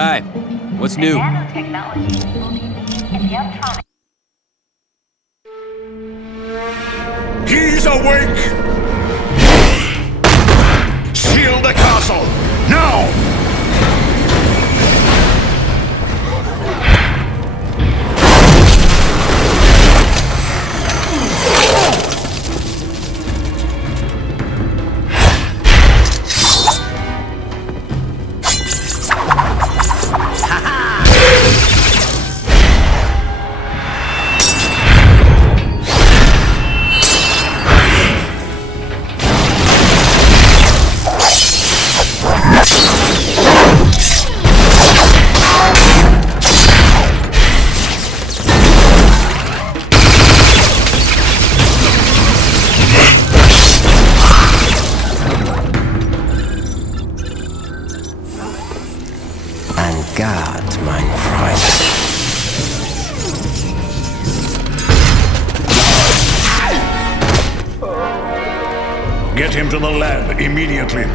Hi. What's new? Nanotechnology in the electronic. He's awake! Seal the castle! Now! God, mein Freund. Get him to the lab immediately.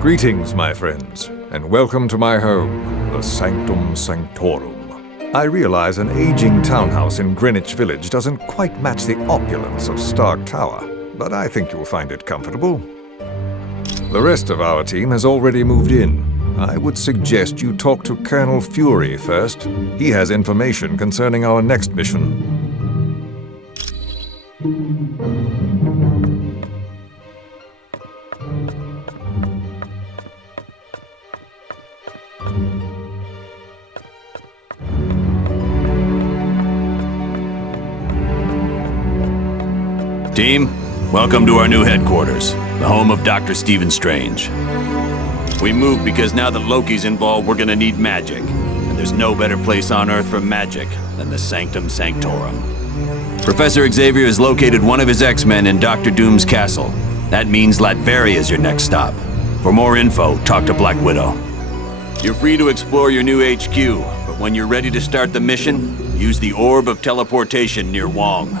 Greetings, my friends, and welcome to my home, the Sanctum Sanctorum. I realize an aging townhouse in Greenwich Village doesn't quite match the opulence of Stark Tower, but I think you'll find it comfortable. The rest of our team has already moved in. I would suggest you talk to Colonel Fury first. He has information concerning our next mission. Team, welcome to our new headquarters, the home of Dr. Stephen Strange. We moved because now that Loki's involved, we're gonna need magic. And there's no better place on Earth for magic than the Sanctum Sanctorum. Professor Xavier has located one of his X-Men in Dr. Doom's castle. That means Latveria is your next stop. For more info, talk to Black Widow. You're free to explore your new HQ, but when you're ready to start the mission, use the Orb of Teleportation near Wong.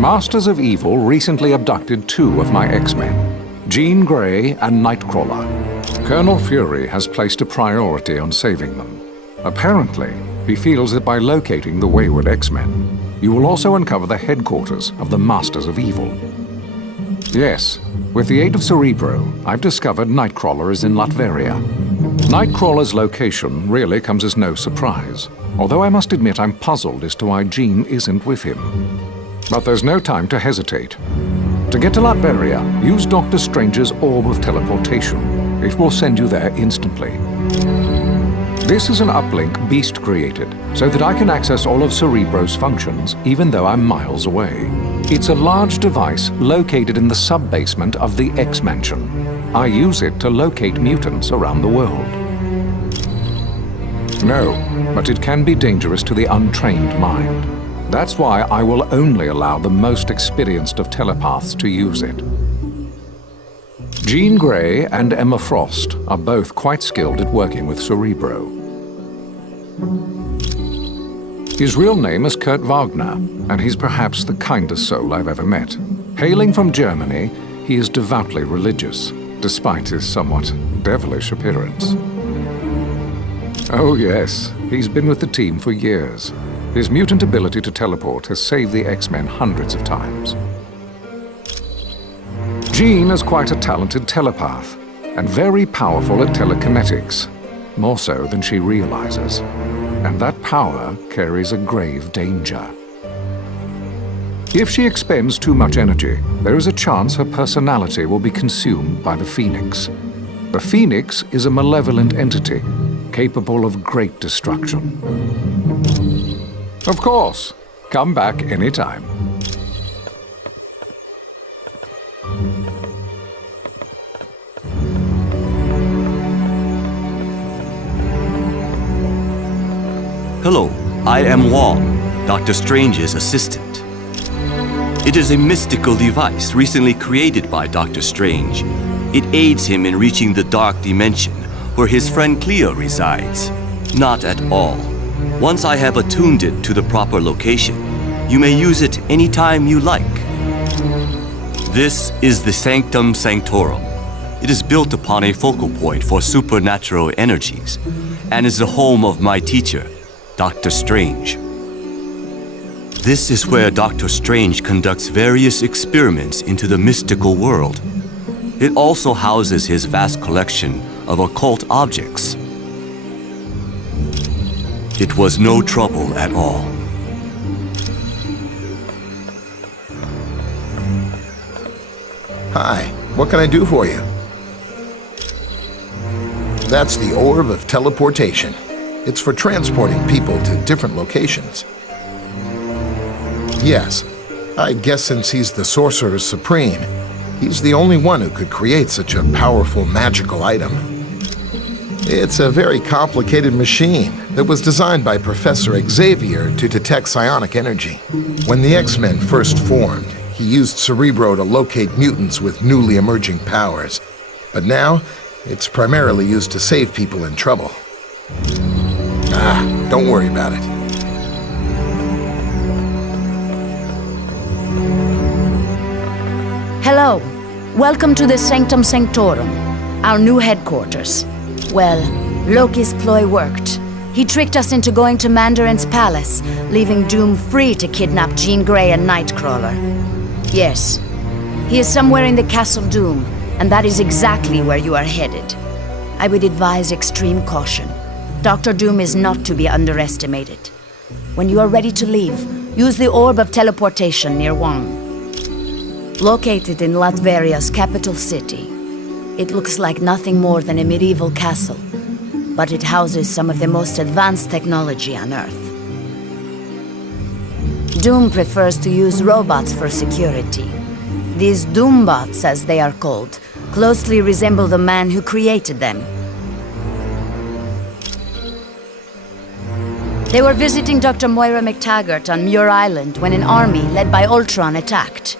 Masters of Evil recently abducted 2 of my X-Men, Jean Grey and Nightcrawler. Colonel Fury has placed a priority on saving them. Apparently, he feels that by locating the wayward X-Men, you will also uncover the headquarters of the Masters of Evil. Yes, with the aid of Cerebro, I've discovered Nightcrawler is in Latveria. Nightcrawler's location really comes as no surprise, although I must admit I'm puzzled as to why Jean isn't with him. But there's no time to hesitate. To get to Latveria, use Doctor Strange's Orb of Teleportation. It will send you there instantly. This is an uplink Beast created, so that I can access all of Cerebro's functions, even though I'm miles away. It's a large device located in the sub-basement of the X-Mansion. I use it to locate mutants around the world. No, but it can be dangerous to the untrained mind. That's why I will only allow the most experienced of telepaths to use it. Jean Grey and Emma Frost are both quite skilled at working with Cerebro. His real name is Kurt Wagner, and he's perhaps the kindest soul I've ever met. Hailing from Germany, he is devoutly religious, despite his somewhat devilish appearance. Oh yes, he's been with the team for years. His mutant ability to teleport has saved the X-Men hundreds of times. Jean is quite a talented telepath, and very powerful at telekinetics, more so than she realizes. And that power carries a grave danger. If she expends too much energy, there is a chance her personality will be consumed by the Phoenix. The Phoenix is a malevolent entity, capable of great destruction. Of course, come back anytime. Hello, I am Wong, Dr. Strange's assistant. It is a mystical device recently created by Dr. Strange. It aids him in reaching the dark dimension where his friend Cleo resides. Not at all. Once I have attuned it to the proper location, you may use it anytime you like. This is the Sanctum Sanctorum. It is built upon a focal point for supernatural energies, and is the home of my teacher, Dr. Strange. This is where Dr. Strange conducts various experiments into the mystical world. It also houses his vast collection of occult objects. It was no trouble at all. Hi, what can I do for you? That's the Orb of Teleportation. It's for transporting people to different locations. Yes, I guess since he's the Sorcerer Supreme, he's the only one who could create such a powerful magical item. It's a very complicated machine that was designed by Professor Xavier to detect psionic energy. When the X-Men first formed, he used Cerebro to locate mutants with newly emerging powers. But now, it's primarily used to save people in trouble. Don't worry about it. Hello. Welcome to the Sanctum Sanctorum, our new headquarters. Well, Loki's ploy worked. He tricked us into going to Mandarin's palace, leaving Doom free to kidnap Jean Grey and Nightcrawler. Yes, he is somewhere in the Castle Doom, and that is exactly where you are headed. I would advise extreme caution. Dr. Doom is not to be underestimated. When you are ready to leave, use the Orb of Teleportation near Wang. Located in Latveria's capital city, it looks like nothing more than a medieval castle, but it houses some of the most advanced technology on Earth. Doom prefers to use robots for security. These Doombots, as they are called, closely resemble the man who created them. They were visiting Dr. Moira McTaggart on Muir Island when an army led by Ultron attacked.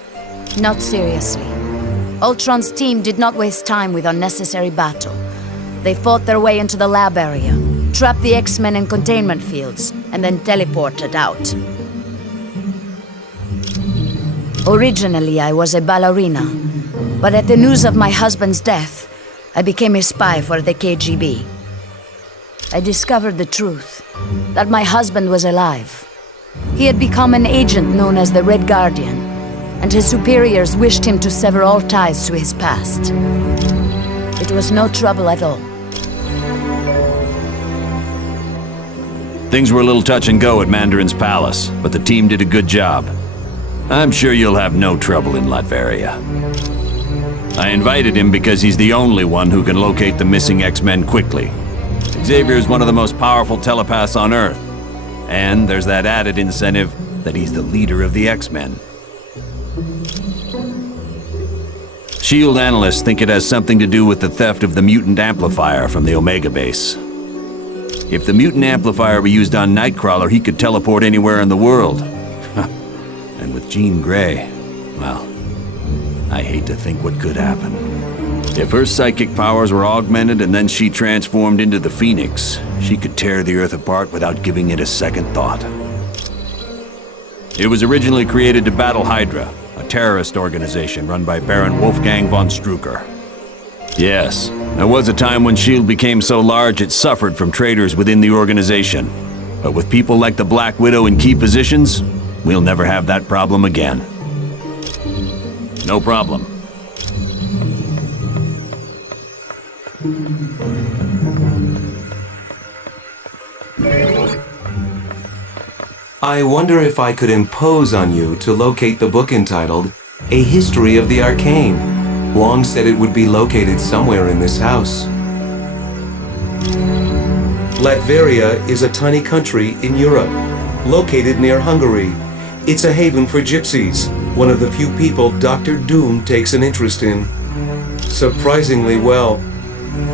Not seriously. Ultron's team did not waste time with unnecessary battle. They fought their way into the lab area, trapped the X-Men in containment fields, and then teleported out. Originally, I was a ballerina, but at the news of my husband's death, I became a spy for the KGB. I discovered the truth, that my husband was alive. He had become an agent known as the Red Guardian, and his superiors wished him to sever all ties to his past. It was no trouble at all. Things were a little touch and go at Mandarin's palace, but the team did a good job. I'm sure you'll have no trouble in Latveria. I invited him because he's the only one who can locate the missing X-Men quickly. Xavier is one of the most powerful telepaths on Earth. And there's that added incentive that he's the leader of the X-Men. SHIELD analysts think it has something to do with the theft of the mutant amplifier from the Omega base. If the mutant amplifier were used on Nightcrawler, he could teleport anywhere in the world. And with Jean Grey, well, I hate to think what could happen. If her psychic powers were augmented and then she transformed into the Phoenix, she could tear the Earth apart without giving it a second thought. It was originally created to battle Hydra, a terrorist organization run by Baron Wolfgang von Strucker. Yes, there was a time when SHIELD became so large it suffered from traitors within the organization. But with people like the Black Widow in key positions, we'll never have that problem again. No problem. I wonder if I could impose on you to locate the book entitled A History of the Arcane. Wong said it would be located somewhere in this house. Latveria is a tiny country in Europe, located near Hungary. It's a haven for gypsies, one of the few people Dr. Doom takes an interest in. Surprisingly well.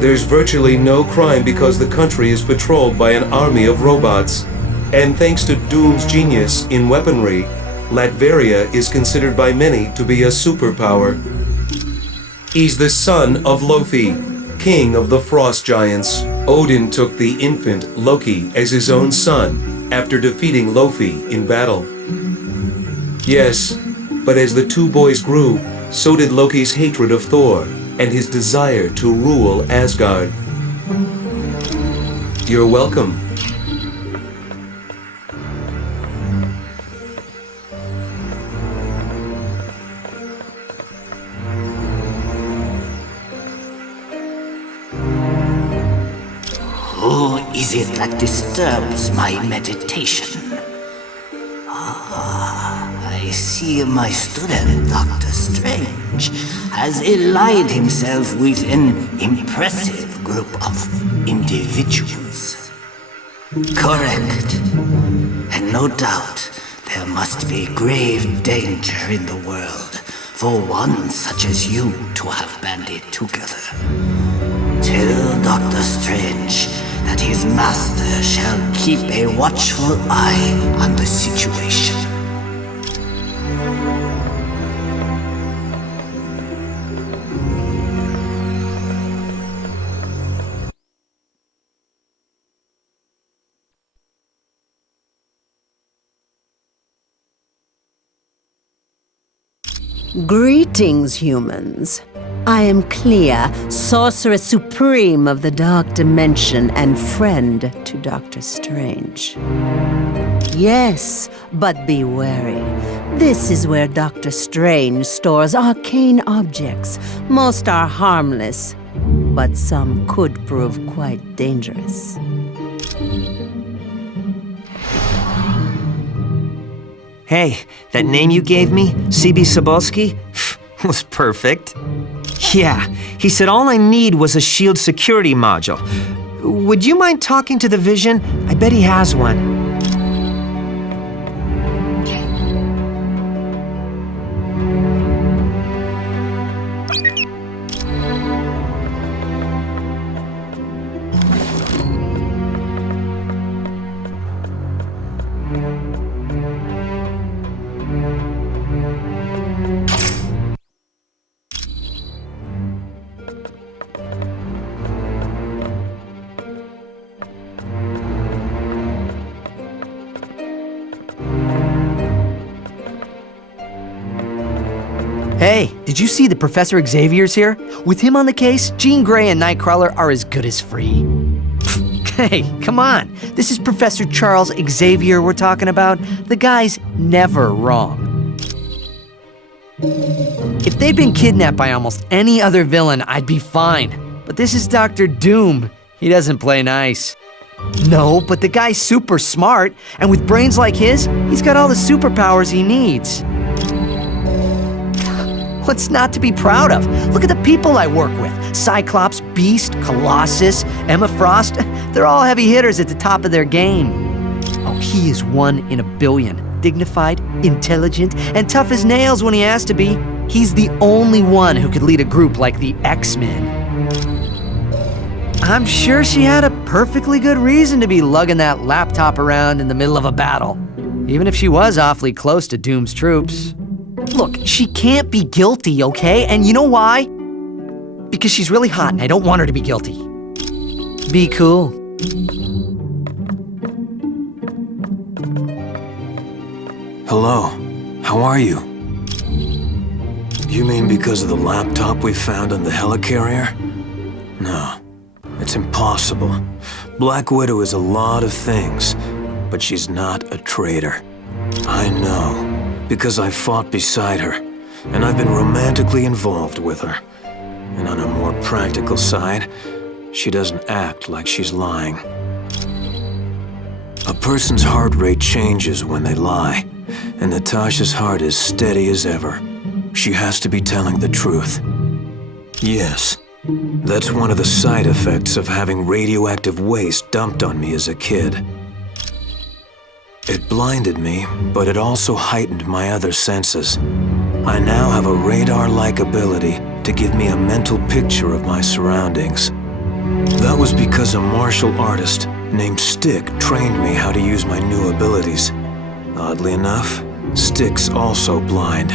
There's virtually no crime because the country is patrolled by an army of robots. And thanks to Doom's genius in weaponry, Latveria is considered by many to be a superpower. He's the son of Loki, king of the frost giants. Odin took the infant Loki as his own son after defeating Loki in battle. Yes, but as the two boys grew, so did Loki's hatred of Thor and his desire to rule Asgard. You're welcome. Who is it that disturbs my meditation? I see my student, Dr. Strange, has allied himself with an impressive group of individuals. Correct. And no doubt, there must be grave danger in the world for one such as you to have banded together. Tell Dr. Strange that his master shall keep a watchful eye on the situation. Greetings, humans. I am Clea, Sorceress Supreme of the Dark Dimension and friend to Dr. Strange. Yes, but be wary. This is where Dr. Strange stores arcane objects. Most are harmless, but some could prove quite dangerous. Hey, that name you gave me, C.B. Sobolski, was perfect. Yeah, he said all I need was a SHIELD security module. Would you mind talking to the Vision? I bet he has one. Hey, did you see that Professor Xavier's here? With him on the case, Jean Grey and Nightcrawler are as good as free. Hey, come on. This is Professor Charles Xavier we're talking about. The guy's never wrong. If they'd been kidnapped by almost any other villain, I'd be fine. But this is Dr. Doom. He doesn't play nice. No, but the guy's super smart, and with brains like his, he's got all the superpowers he needs. What's not to be proud of? Look at the people I work with. Cyclops, Beast, Colossus, Emma Frost. They're all heavy hitters at the top of their game. Oh, he is 1 in a billion. Dignified, intelligent, and tough as nails when he has to be. He's the only one who could lead a group like the X-Men. I'm sure she had a perfectly good reason to be lugging that laptop around in the middle of a battle, even if she was awfully close to Doom's troops. Look, she can't be guilty, okay? And you know why? Because she's really hot and I don't want her to be guilty. Be cool. Hello, how are you? You mean because of the laptop we found on the helicarrier? No. It's impossible. Black Widow is a lot of things, but she's not a traitor. I know, because I fought beside her, and I've been romantically involved with her. And on a more practical side, she doesn't act like she's lying. A person's heart rate changes when they lie, and Natasha's heart is steady as ever. She has to be telling the truth. Yes. That's one of the side effects of having radioactive waste dumped on me as a kid. It blinded me, but it also heightened my other senses. I now have a radar-like ability to give me a mental picture of my surroundings. That was because a martial artist named Stick trained me how to use my new abilities. Oddly enough, Stick's also blind.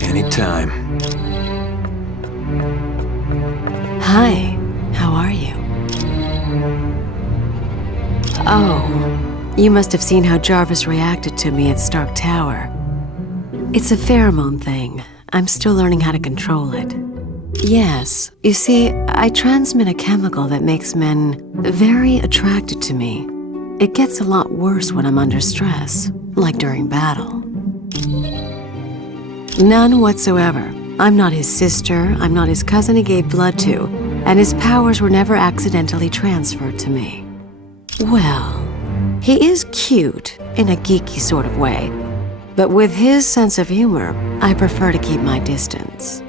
Anytime. Hi, how are you? Oh, you must have seen how Jarvis reacted to me at Stark Tower. It's a pheromone thing. I'm still learning how to control it. Yes, you see, I transmit a chemical that makes men very attracted to me. It gets a lot worse when I'm under stress, like during battle. None whatsoever. I'm not his sister, I'm not his cousin he gave blood to, and his powers were never accidentally transferred to me. Well, he is cute, in a geeky sort of way, but with his sense of humor, I prefer to keep my distance.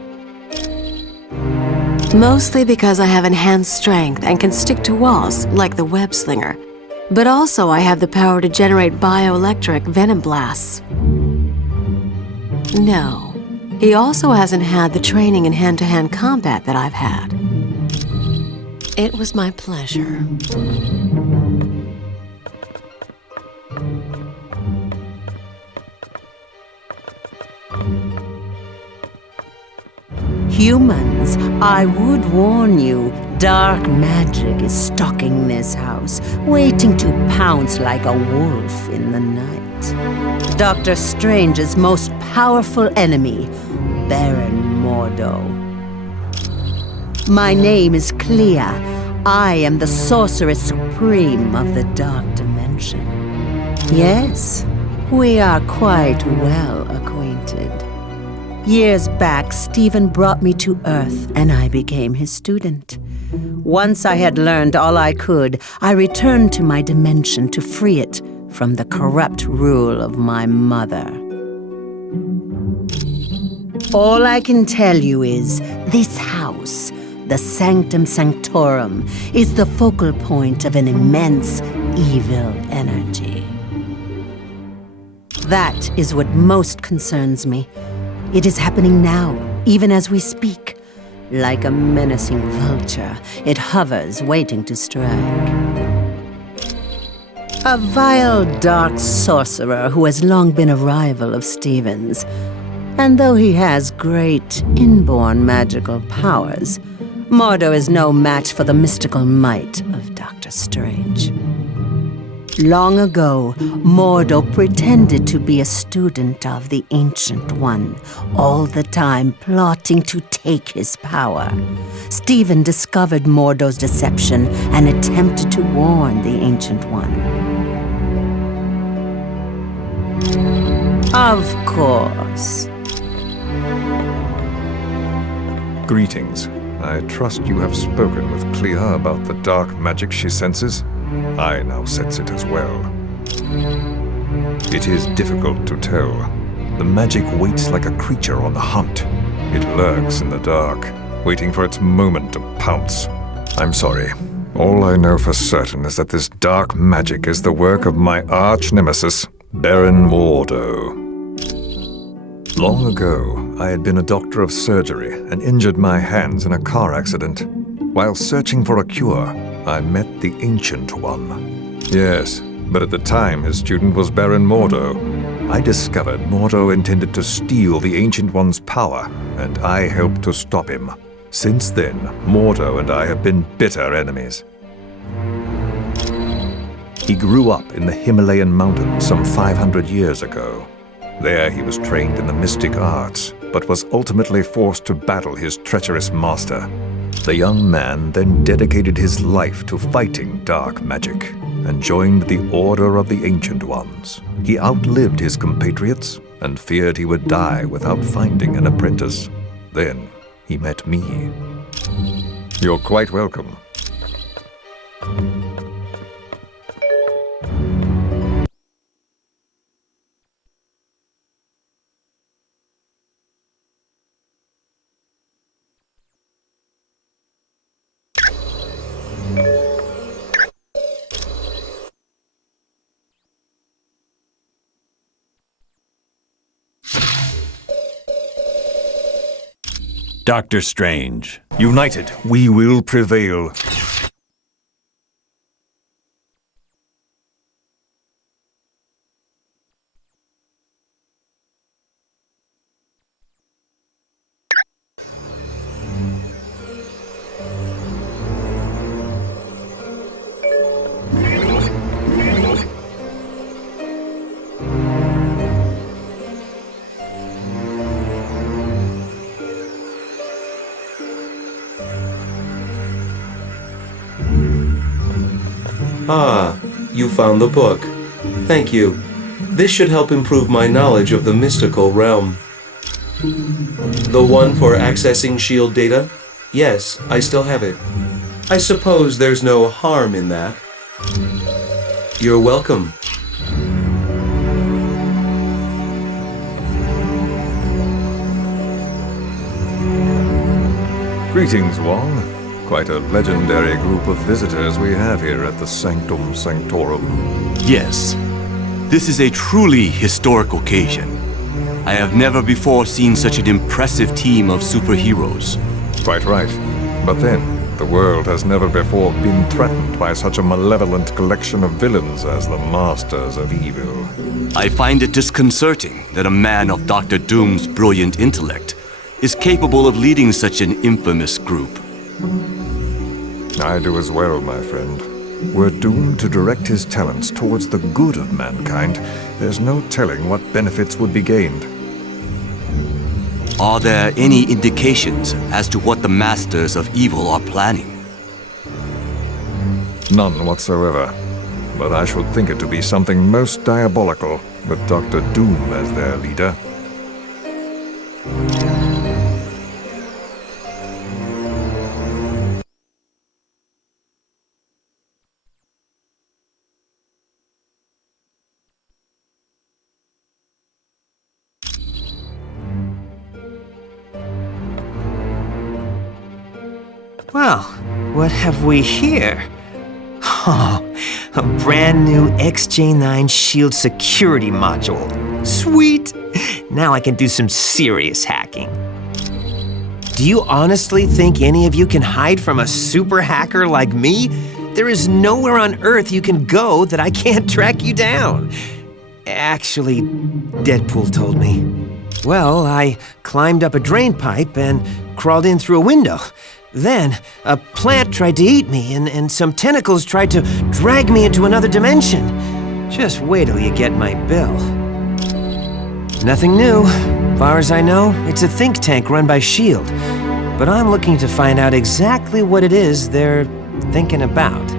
Mostly because I have enhanced strength and can stick to walls, like the web slinger, but also I have the power to generate bioelectric venom blasts. No. He also hasn't had the training in hand-to-hand combat that I've had. It was my pleasure. Humans, I would warn you, dark magic is stalking this house, waiting to pounce like a wolf in the night. Dr. Strange's most powerful enemy, Baron Mordo. My name is Clea. I am the Sorceress Supreme of the Dark Dimension. Yes, we are quite well acquainted. Years back, Stephen brought me to Earth, and I became his student. Once I had learned all I could, I returned to my dimension to free it from the corrupt rule of my mother. All I can tell you is, this house, the Sanctum Sanctorum, is the focal point of an immense evil energy. That is what most concerns me. It is happening now, even as we speak. Like a menacing vulture, it hovers, waiting to strike. A vile, dark sorcerer who has long been a rival of Stephen's. And though he has great inborn magical powers, Mordo is no match for the mystical might of Dr. Strange. Long ago, Mordo pretended to be a student of the Ancient One, all the time plotting to take his power. Stephen discovered Mordo's deception and attempted to warn the Ancient One. Of course. Greetings. I trust you have spoken with Clea about the dark magic she senses. I now sense it as well. It is difficult to tell. The magic waits like a creature on the hunt. It lurks in the dark, waiting for its moment to pounce. I'm sorry. All I know for certain is that this dark magic is the work of my arch-nemesis, Baron Mordo. Long ago, I had been a doctor of surgery and injured my hands in a car accident. While searching for a cure, I met the Ancient One. Yes, but at the time his student was Baron Mordo. I discovered Mordo intended to steal the Ancient One's power, and I helped to stop him. Since then, Mordo and I have been bitter enemies. He grew up in the Himalayan mountains some 500 years ago. There he was trained in the mystic arts, but was ultimately forced to battle his treacherous master. The young man then dedicated his life to fighting dark magic and joined the Order of the Ancient Ones. He outlived his compatriots and feared he would die without finding an apprentice. Then he met me. You're quite welcome. Doctor Strange. United, we will prevail. Ah, you found the book. Thank you. This should help improve my knowledge of the mystical realm. The one for accessing S.H.I.E.L.D. data? Yes, I still have it. I suppose there's no harm in that. You're welcome. Greetings, Wong. Quite a legendary group of visitors we have here at the Sanctum Sanctorum. Yes, this is a truly historic occasion. I have never before seen such an impressive team of superheroes. Quite right. But then, the world has never before been threatened by such a malevolent collection of villains as the Masters of Evil. I find it disconcerting that a man of Dr. Doom's brilliant intellect is capable of leading such an infamous group. I do as well, my friend. Were Doom to direct his talents towards the good of mankind, there's no telling what benefits would be gained. Are there any indications as to what the Masters of Evil are planning? None whatsoever. But I should think it to be something most diabolical, with Dr. Doom as their leader. Well, what have we here? Oh, a brand new XJ9 S.H.I.E.L.D. security module. Sweet! Now I can do some serious hacking. Do you honestly think any of you can hide from a super hacker like me? There is nowhere on Earth you can go that I can't track you down. Actually, Deadpool told me. Well, I climbed up a drain pipe and crawled in through a window. Then, a plant tried to eat me, and some tentacles tried to drag me into another dimension. Just wait till you get my bill. Nothing new. Far as I know, it's a think tank run by S.H.I.E.L.D. But I'm looking to find out exactly what it is they're thinking about.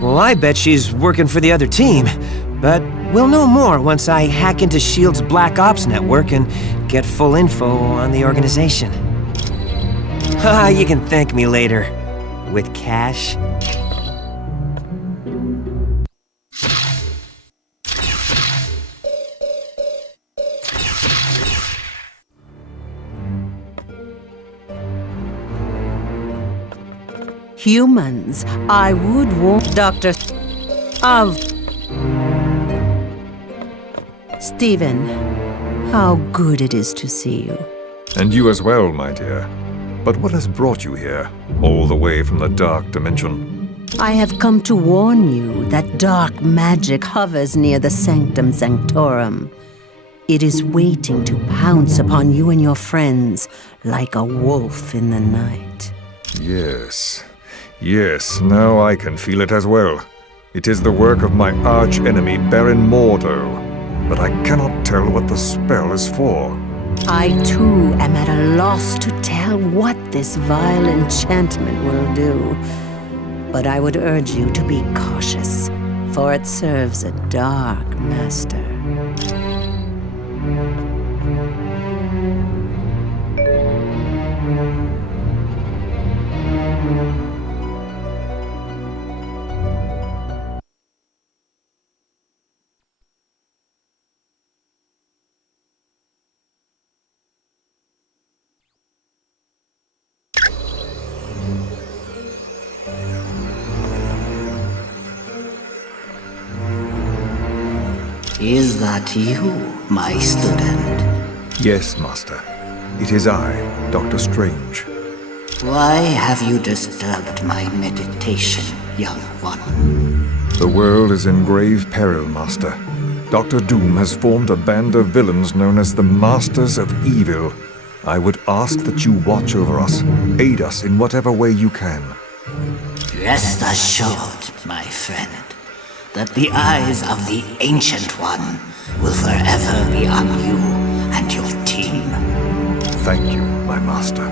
Well, I bet she's working for the other team, but we'll know more once I hack into S.H.I.E.L.D.'s Black Ops network and get full info on the organization. You can thank me later. With cash. Humans, I would warn Dr. of... Stephen, how good it is to see you. And you as well, my dear. But what has brought you here, all the way from the dark dimension? I have come to warn you that dark magic hovers near the Sanctum Sanctorum. It is waiting to pounce upon you and your friends like a wolf in the night. Yes. Yes, now I can feel it as well. It is the work of my arch-enemy, Baron Mordo. But I cannot tell what the spell is for. I, too, am at a loss to tell what this vile enchantment will do. But I would urge you to be cautious, for it serves a dark master. Is that you, my student? Yes, Master. It is I, Dr. Strange. Why have you disturbed my meditation, young one? The world is in grave peril, Master. Dr. Doom has formed a band of villains known as the Masters of Evil. I would ask that you watch over us, aid us in whatever way you can. Rest assured, my friend, that the eyes of the Ancient One will forever be on you and your team. Thank you, my master.